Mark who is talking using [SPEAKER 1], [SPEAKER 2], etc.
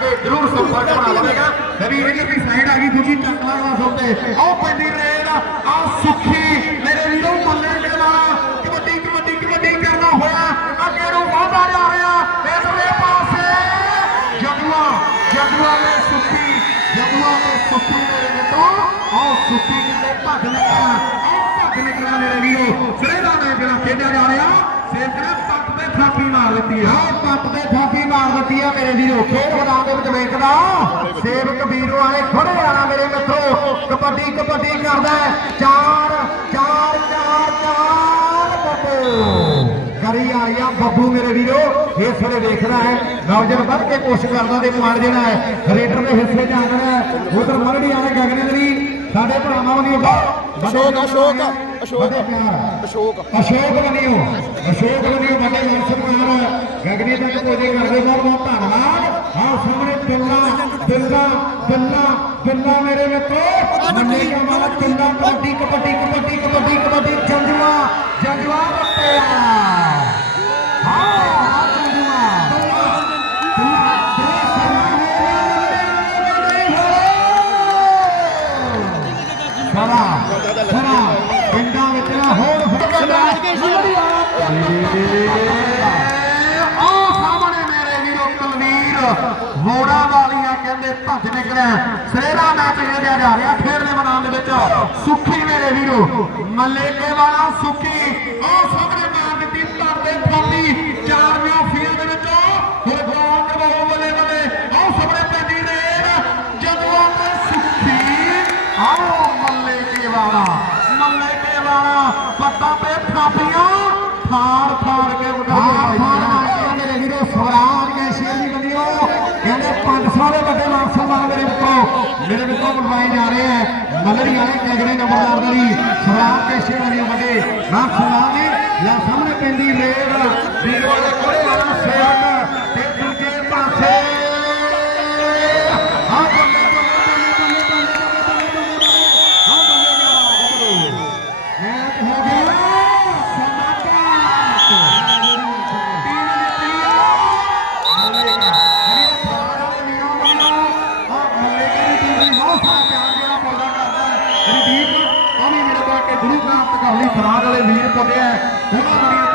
[SPEAKER 1] ਕੇ ਜ਼ਰੂਰ ਸੰਪਰਕ ਬਣਾ ਲਵੇਗਾ। ਨਵੀਂ ਇਧਰ ਦੀ ਸਾਈਡ ਆ ਗਈ ਦੂਜੀ ਚੱਕਲਾ ਵਾਲਾ ਸੌਦੇ ਆਹ ਪੈਂਦੀ ਰੇਡ ਆ ਸੁੱਖੀ ਮੇਰੇ ਵੀਰੋ ਮੱਲੇ ਦੇ ਨਾਲ ਕਬੱਡੀ ਕਬੱਡੀ ਕਬੱਡੀ ਕਰਦਾ ਹੋਇਆ ਅੱਗੇ ਨੂੰ ਵਧਦਾ ਜਾ ਰਿਹਾ ਇਸਲੇ ਪਾਸੇ। ਜਗੂਆ ਜਗੂਆ ਨੇ ਸੁੱਖੀ ਜਗੂਆ ਨੇ ਸੁੱਖੀ ਮੇਰੇ ਮਿੱਤਰੋ ਆਹ ਸੁੱਖੀ ਕਿਤੇ ਭੱਜ ਨਿਕਲਿਆ ਆਹ ਭੱਜ ਨਿਕਲਿਆ ਮੇਰੇ ਵੀਰੋ ਸਰੇਦਾ ਨੇ ਜਿਹੜਾ ਖੇਡਿਆ ਜਾ ਰਿਹਾ ਸੇਵਕ ਨੇ ਪੱਟ ਤੇ ਥਾਪੀ ਮਾਰ ਦਿੱਤੀ ਆ ਪੱਟ ਤੇ ਥਾਪੀ ਮਾਰ ਦਿੱਤੀ ਆ ਮੇਰੇ ਵੀਰੋ। ਖੇਡ ਮੈਦਾਨ ਦੇ ਵਿੱਚ ਵੇਖਦਾ ਸੇਵਕ ਵੀਰੋ ਆਏ ਖੜੇ ਆਣਾ ਮੇਰੇ ਮਿੱਤਰੋ। ਕਬੱਡੀ ਕਬੱਡੀ ਕਰਦਾ ਹੈ। ਚਾਰ ਚਾਰ ਚਾਰ ਚਾਰ ਬੱਬੂ। ਕਰੀ ਆਇਆ ਬੱਬੂ ਮੇਰੇ ਵੀਰੋ। ਇਸ ਵੇਲੇ ਦੇਖਦਾ ਹੈ। ਨੌਜਵਾਨ ਵੱਧ ਕੇ ਕੋਸ਼ਿਸ਼ ਕਰਦਾ ਤੇ ਪੁਆਇੰਟ ਜਿਹੜਾ ਹੈ। ਰੇਡਰ ਦੇ ਹਿੱਸੇ ਚ ਆ ਰਿਹਾ ਉਧਰ ਮਰੜੀ ਵਾਲੇ ਗਗਨੇਂਦਰੀ ਸਾਡੇ ਭਰਾਵਾਂ ਵੱਲੋਂ
[SPEAKER 2] ਅਸ਼ੋਕ, ਅਸ਼ੋਕ, ਅਸ਼ੋਕ।
[SPEAKER 1] ਪਿਆਰ।
[SPEAKER 2] ਅਸ਼ੋਕ
[SPEAKER 1] ਅਸ਼ੋਕ ਬਨਿਓ। ਅਸ਼ੋਕ ਵੱਡੇ ਮਨਸਮਾਰ ਗਗਨੀ ਤੱਕ ਪਹੁੰਚੇ ਕਰਦੇ ਬਹੁਤ ਬਹੁਤ ਧੰਨਵਾਦ। ਆਹ ਸਾਹਮਣੇ ਪਿੱਲਾ ਪਿੱਲਾ ਪਿੱਲਾ ਪਿੱਲਾ ਮੇਰੇ ਮਿੱਤਰੋ। ਮੰਨੇ ਕਾ ਮਾਲਾ ਪਿੱਲਾ ਕਬੱਡੀ ਕਬੱਡੀ ਕਬੱਡੀ ਕਬੱਡੀ। ਆਹ ਸਾਹਮਣੇ ਮੇਰੇ ਵੀਰੋ ਕੁਲਵੀਰ, ਮੋੜਾ ਵਾਲੀਆਂ ਕਹਿੰਦੇ ਭੱਜ ਨਿਕਲਿਆ। ਸਰੇਰਾ ਮੈਚ ਖੇਡਿਆ ਜਾ ਰਿਹਾ, ਖੇਡ ਦੇ ਮੈਦਾਨ ਦੇ ਵਿੱਚ। ਸੁੱਖੀ ਮੇਰੇ ਵੀਰੋ, ਮੱਲੇਕੇ ਵਾਲਾ ਸੁੱਖੀ। ਆਹ ਸਾਹਮਣੇ ਮਾਰ ਦਿੱਤੀ ਧਰ ਦੇ ਥਾਪੀ ਚਾਰ ਵਿਆ ਫੀਲਡ ਦੇ ਵਿੱਚ। ਹੁਣ ਗੋਲ ਨਵਾਉ ਬੱਲੇ ਬੱਲੇ। ਆਹ ਸਾਹਮਣੇ ਪੈਂਦੀ ਰੇਡ। ਜਦੋਂ ਤੇ ਸੁੱਖੀ। ਆਓ ਮੱਲੇ ਕੇ ਵਾਲਾ ਮੱਲੇ ਕੇ ਵਾਲਾ, ਪੱਤਾ ਹੈ ਮਲੜੀ ਵਾਲੇ ਕੈਗੜੇ ਨੰਬਰਦਾਰ ਦੇ ਲਈ ਸਵਰਾਜ ਕੇ ਸ਼ੇਰ ਦੀ ਵੱਡੇ ਨਾ ਸਵਰਾਜ ਨੇ। ਜਾਂ ਸਾਹਮਣੇ ਪੈਂਦੀ ਰੇਡ ਸਰਾਜ ਵਾਲੇ ਵੀਰ ਪੁੱਟਿਆ। ਉਹਨਾਂ ਨੂੰ